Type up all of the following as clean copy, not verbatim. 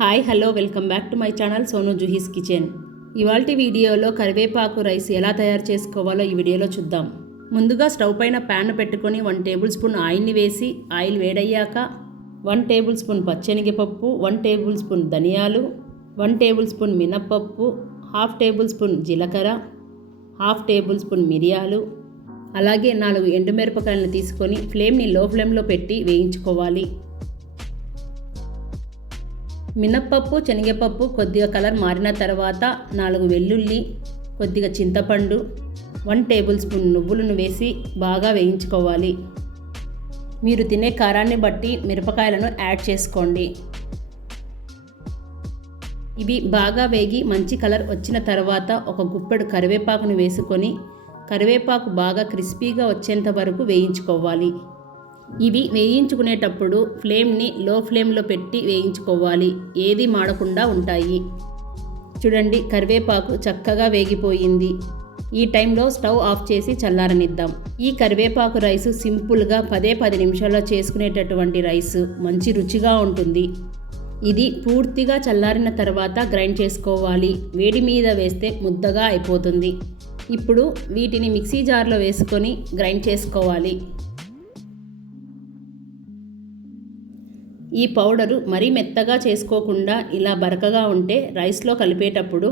Hi hello welcome back to my channel Sonu Juhi's kitchen. ఇవాల్టి వీడియోలో కరివేపాకు రైస్ ఎలా తయారు చేసుకోవాలో ఈ వీడియోలో చూద్దాం. ముందుగా స్టవ్ పైన ప్యాన్ పెట్టుకొని 1 టేబుల్ స్పూన్ ఆయిల్ని వేసి ఆయిల్ వేడయ్యాక 1 టేబుల్ స్పూన్ పచ్చెనగపప్పు, 1 టేబుల్ స్పూన్ ధనియాలు, 1 టేబుల్ స్పూన్ మినప్పప్పు, 1/2 టేబుల్ స్పూన్ జీలకర్ర, 1/2 టేబుల్ స్పూన్ మిరియాలు, అలాగే 4 ఎండుమిరపకాయలను తీసుకొని ఫ్లేమ్ని లో ఫ్లేమ్లో పెట్టి వేయించుకోవాలి. మినప్పప్పు, శనగపప్పు కొద్దిగా కలర్ మారిన తర్వాత 4 వెల్లుల్లి, కొద్దిగా చింతపండు, 1 టేబుల్ స్పూన్ నువ్వులను వేసి బాగా వేయించుకోవాలి. మీరు తినే కారాన్ని బట్టి మిరపకాయలను యాడ్ చేసుకోండి. ఇవి బాగా వేగి మంచి కలర్ వచ్చిన తర్వాత ఒక గుప్పెడు కరివేపాకును వేసుకొని కరివేపాకు బాగా క్రిస్పీగా వచ్చేంత వరకు వేయించుకోవాలి. ఇవి వేయించుకునేటప్పుడు ఫ్లేమ్ని లో ఫ్లేమ్లో పెట్టి వేయించుకోవాలి. ఏది మాడకుండా ఉంటాయి. చూడండి, కరివేపాకు చక్కగా వేగిపోయింది. ఈ టైంలో స్టవ్ ఆఫ్ చేసి చల్లారనిద్దాం. ఈ కరివేపాకు రైసు సింపుల్గా 10 నిమిషాల్లో చేసుకునేటటువంటి రైసు, మంచి రుచిగా ఉంటుంది. ఇది పూర్తిగా చల్లారిన తర్వాత గ్రైండ్ చేసుకోవాలి. వేడి మీద వేస్తే ముద్దగా అయిపోతుంది. ఇప్పుడు వీటిని మిక్సీ జార్లో వేసుకొని గ్రైండ్ చేసుకోవాలి. ఈ పౌడరు మరీ మెత్తగా చేసుకోకుండా ఇలా బరకగా ఉంటే రైస్లో కలిపేటప్పుడు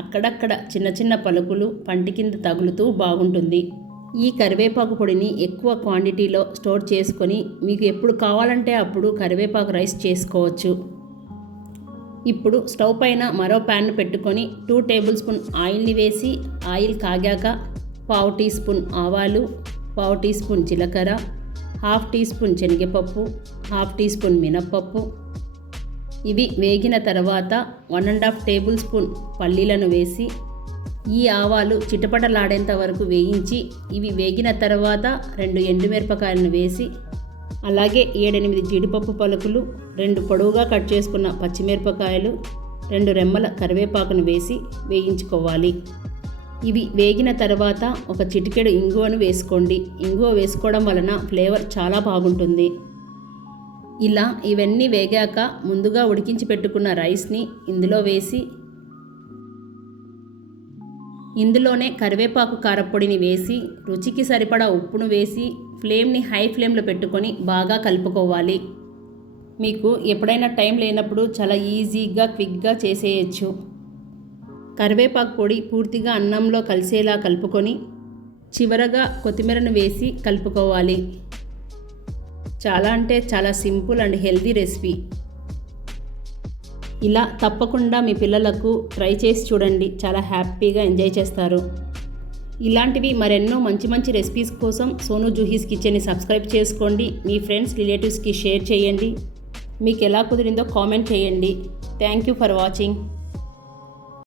అక్కడక్కడ చిన్న చిన్న పలుకులు పంటి కింద తగులుతూ బాగుంటుంది. ఈ కరివేపాకు పొడిని ఎక్కువ క్వాంటిటీలో స్టోర్ చేసుకొని మీకు ఎప్పుడు కావాలంటే అప్పుడు కరివేపాకు రైస్ చేసుకోవచ్చు. ఇప్పుడు స్టవ్ పైన మరో ప్యాన్ పెట్టుకొని 2 టేబుల్ స్పూన్ ఆయిల్ని వేసి ఆయిల్ కాగాక 1/2 టీ స్పూన్ ఆవాలు, 1/2 టీ స్పూన్ జీలకర్ర, 1/2 టీ స్పూన్ శనగపప్పు, 1/2 టీ స్పూన్ మినప్పప్పు, ఇవి వేగిన తర్వాత 1.5 టేబుల్ స్పూన్ పల్లీలను వేసి ఈ ఆవాలు చిటపటలాడేంత వరకు వేయించి ఇవి వేగిన తర్వాత 2 ఎండుమిరపకాయలను వేసి అలాగే 7-8 జీడిపప్పు పలుకులు, 2 పొడవుగా కట్ చేసుకున్న పచ్చిమిరపకాయలు, 2 రెమ్మల కరివేపాకును వేసి వేయించుకోవాలి. ఇవి వేగిన తర్వాత ఒక చిటికెడు ఇంగువను వేసుకోండి. ఇంగువ వేసుకోవడం వలన ఫ్లేవర్ చాలా బాగుంటుంది. ఇలా ఇవన్నీ వేగాక ముందుగా ఉడికించి పెట్టుకున్న రైస్ని ఇందులో వేసి ఇందులోనే కరివేపాకు కారపొడిని వేసి రుచికి సరిపడా ఉప్పును వేసి ఫ్లేమ్ని హై ఫ్లేమ్లో పెట్టుకొని బాగా కలుపుకోవాలి. మీకు ఎప్పుడైనా టైం లేనప్పుడు చాలా ఈజీగా క్విక్గా చేసేయచ్చు. కరివేపాకు పొడి పూర్తిగా అన్నంలో కలిసేలా కలుపుకొని చివరగా కొత్తిమీరను వేసి కలుపుకోవాలి. చాలా అంటే చాలా సింపుల్ అండ్ హెల్తీ రెసిపీ. ఇలా తప్పకుండా మీ పిల్లలకు ట్రై చేసి చూడండి. చాలా హ్యాపీగా ఎంజాయ్ చేస్తారు. ఇలాంటివి మరెన్నో మంచి రెసిపీస్ కోసం సోను జుహీస్ కిచెన్ని సబ్స్క్రైబ్ చేసుకోండి. మీ ఫ్రెండ్స్, రిలేటివ్స్కి షేర్ చేయండి. మీకు ఎలా కుదిరిందో కామెంట్ చేయండి. Thank you for watching.